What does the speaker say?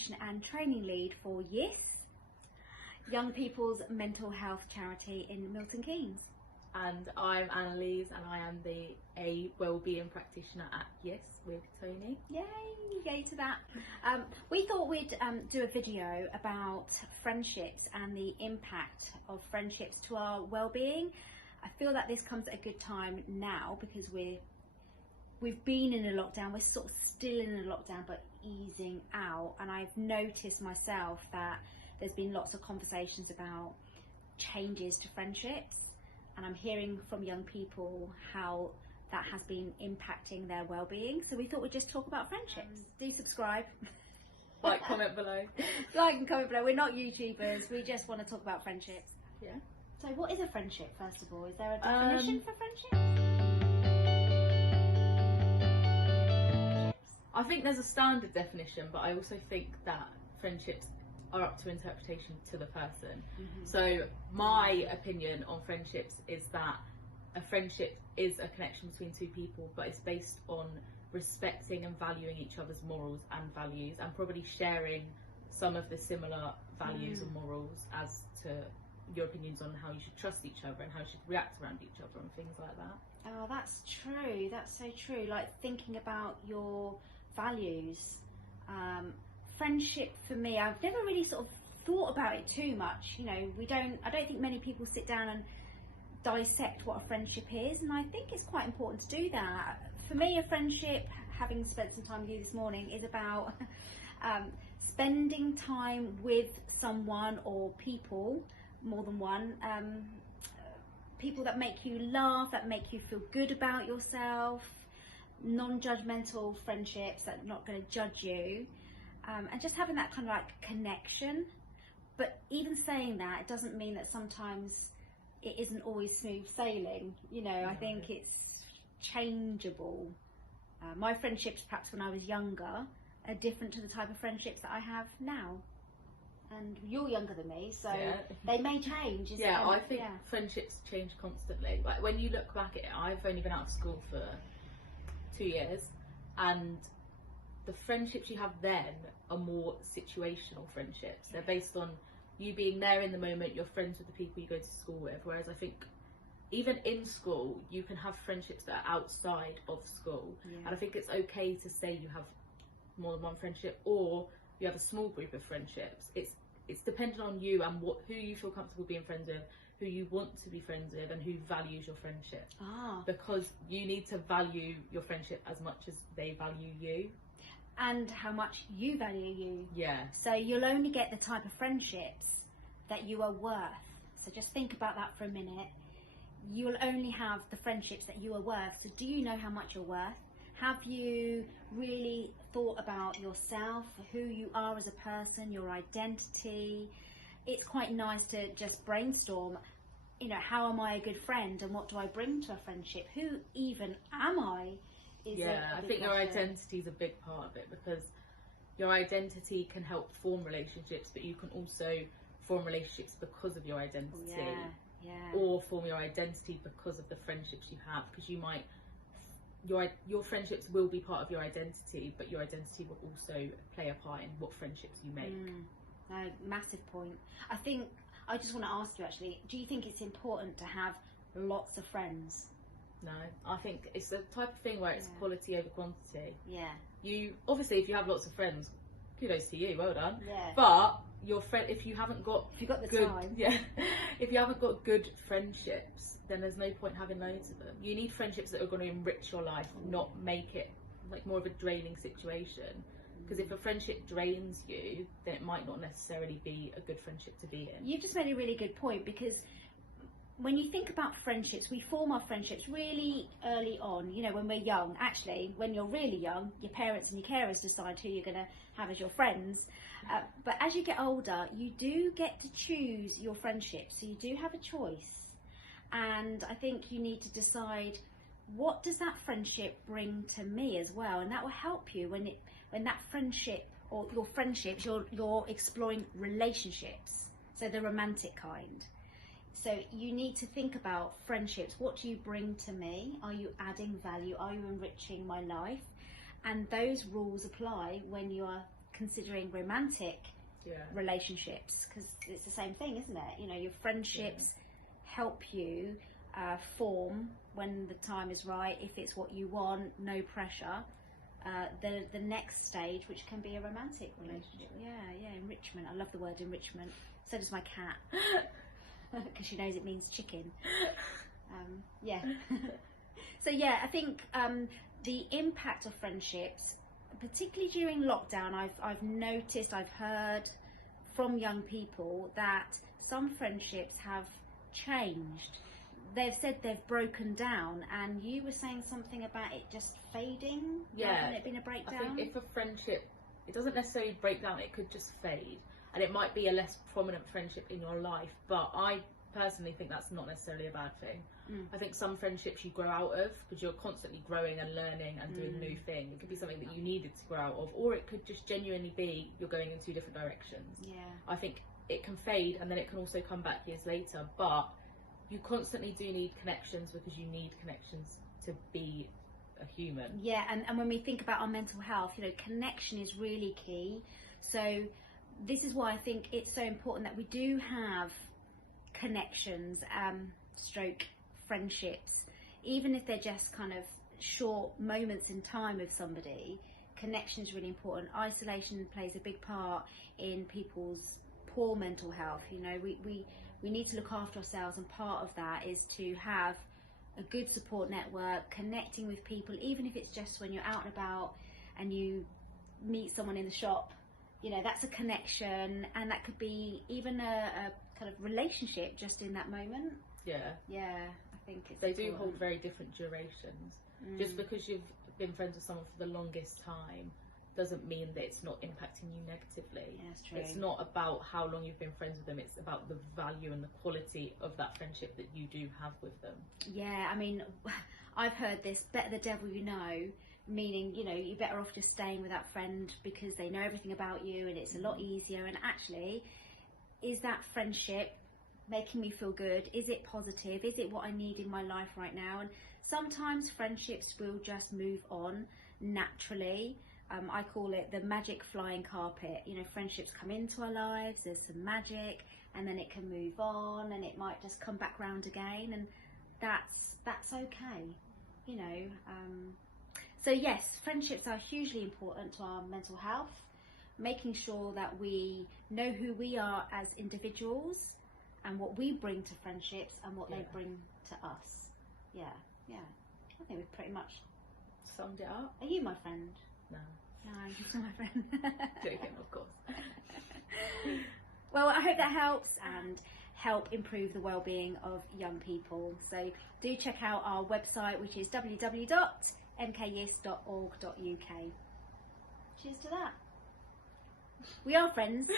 Practitioner and Training Lead for YES, Young People's Mental Health Charity in Milton Keynes. And I'm Annalise, and I am a Wellbeing Practitioner at YES with Toni. Yay to that. We thought we'd do a video about friendships and the impact of friendships to our well-being. I feel that this comes at a good time now because we've been in a lockdown. We're sort of still in a lockdown but easing out, and I've noticed myself that there's been lots of conversations about changes to friendships, and I'm hearing from young people how that has been impacting their well-being. So we thought we'd just talk about friendships. Do subscribe. Like, comment below. Like and comment below. We're not YouTubers. We just want to talk about friendships. Yeah. So what is a friendship, first of all? Is there a definition for friendships? I think there's a standard definition, but I also think that friendships are up to interpretation to the person. Mm-hmm. So my opinion on friendships is that a friendship is a connection between two people, but it's based on respecting and valuing each other's morals and values, and probably sharing some of the similar values and morals as to your opinions on how you should trust each other and how you should react around each other and things like that. Oh, that's true. That's so true. Like thinking about your values. Friendship for me, I've never really sort of thought about it too much. You know, I don't think many people sit down and dissect what a friendship is, and I think it's quite important to do that. For me, a friendship, having spent some time with you this morning, is about spending time with someone or people, more than one, people that make you laugh, that make you feel good about yourself, non-judgmental friendships that are not going to judge you, and just having that kind of like connection. But even saying that, it doesn't mean that sometimes it isn't always smooth sailing. You know, I think it's changeable. My friendships, perhaps when I was younger, are different to the type of friendships that I have now. And you're younger than me, so they may change. I think friendships change constantly. Like when you look back at it, I've only been out of school for 2 years, and the friendships you have then are more situational friendships. They're based on you being there in the moment, you're friends with the people you go to school with, whereas I think even in school you can have friendships that are outside of school, and I think it's okay to say you have more than one friendship, or you have a small group of friendships. It's dependent on you and who you feel comfortable being friends with, who you want to be friends with, and who values your friendship. Because you need to value your friendship as much as they value you. And how much you value you. Yeah. So you'll only get the type of friendships that you are worth. So just think about that for a minute. You will only have the friendships that you are worth. So do you know how much you're worth? Have you really thought about yourself, who you are as a person, your identity? It's quite nice to just brainstorm, you know, how am I a good friend and what do I bring to a friendship? Who even am I? I think your identity is a big part of it, because your identity can help form relationships, but you can also form relationships because of your identity, or form your identity because of the friendships you have, because you might your friendships will be part of your identity, but your identity will also play a part in what friendships you make. No, massive point. I think I just want to ask you actually, do you think it's important to have lots of friends? No, I think it's the type of thing where it's quality over quantity. Yeah. You obviously, if you have lots of friends, kudos to you, well done. Yeah. But your friend, if you haven't got the time, if you haven't got good friendships, then there's no point having loads of them. You need friendships that are going to enrich your life, not make it like more of a draining situation. Because if a friendship drains you, then it might not necessarily be a good friendship to be in. You've just made a really good point, because when you think about friendships, we form our friendships really early on, you know, when we're young. Actually, when you're really young, your parents and your carers decide who you're going to have as your friends. But as you get older, you do get to choose your friendships. So you do have a choice. And I think you need to decide, what does that friendship bring to me as well? And that will help you when that friendship, or your friendships, you're exploring relationships. So the romantic kind. So you need to think about friendships. What do you bring to me? Are you adding value? Are you enriching my life? And those rules apply when you are considering romantic relationships, because it's the same thing, isn't it? You know, your friendships help you form when the time is right, if it's what you want, no pressure. The next stage, which can be a romantic relationship. Enrichment. I love the word enrichment. So does my cat, because she knows it means chicken. So I think the impact of friendships, particularly during lockdown, I've noticed, I've heard from young people that some friendships have changed. They've said they've broken down, and you were saying something about it just fading, rather than it being a breakdown. I think if a friendship, it doesn't necessarily break down, it could just fade, and it might be a less prominent friendship in your life, but I personally think that's not necessarily a bad thing. I think some friendships you grow out of because you're constantly growing and learning and doing new things. It could be something that you needed to grow out of, or it could just genuinely be you're going in two different directions. I think it can fade, and then it can also come back years later, but you constantly do need connections, because you need connections to be a human. And when we think about our mental health, you know, connection is really key. So this is why I think it's so important that we do have connections, stroke friendships, even if they're just kind of short moments in time with somebody. Connection is really important. Isolation plays a big part in people's poor mental health. You know, we need to look after ourselves, and part of that is to have a good support network, connecting with people, even if it's just when you're out and about and you meet someone in the shop. You know, that's a connection, and that could be even a kind of relationship just in that moment. I think it's they important. do hold very different durations. Just because you've been friends with someone for the longest time doesn't mean that it's not impacting you negatively. That's true. It's not about how long you've been friends with them, it's about the value and the quality of that friendship that you do have with them. I mean, I've heard this, better the devil you know, meaning, you know, you're better off just staying with that friend because they know everything about you and it's a lot easier. And actually, is that friendship making me feel good? Is it positive? Is it what I need in my life right now? And sometimes friendships will just move on naturally. I call it the magic flying carpet. You know, friendships come into our lives, there's some magic, and then it can move on, and it might just come back round again, and that's okay, you know. So yes, friendships are hugely important to our mental health, making sure that we know who we are as individuals and what we bring to friendships and what they bring to us. I think we've pretty much summed it up. Are you my friend? No, you're not my friend. Joking, of course. Well, I hope that helps and help improve the well-being of young people. So do check out our website, which is www.mkyes.org.uk. Cheers to that. We are friends.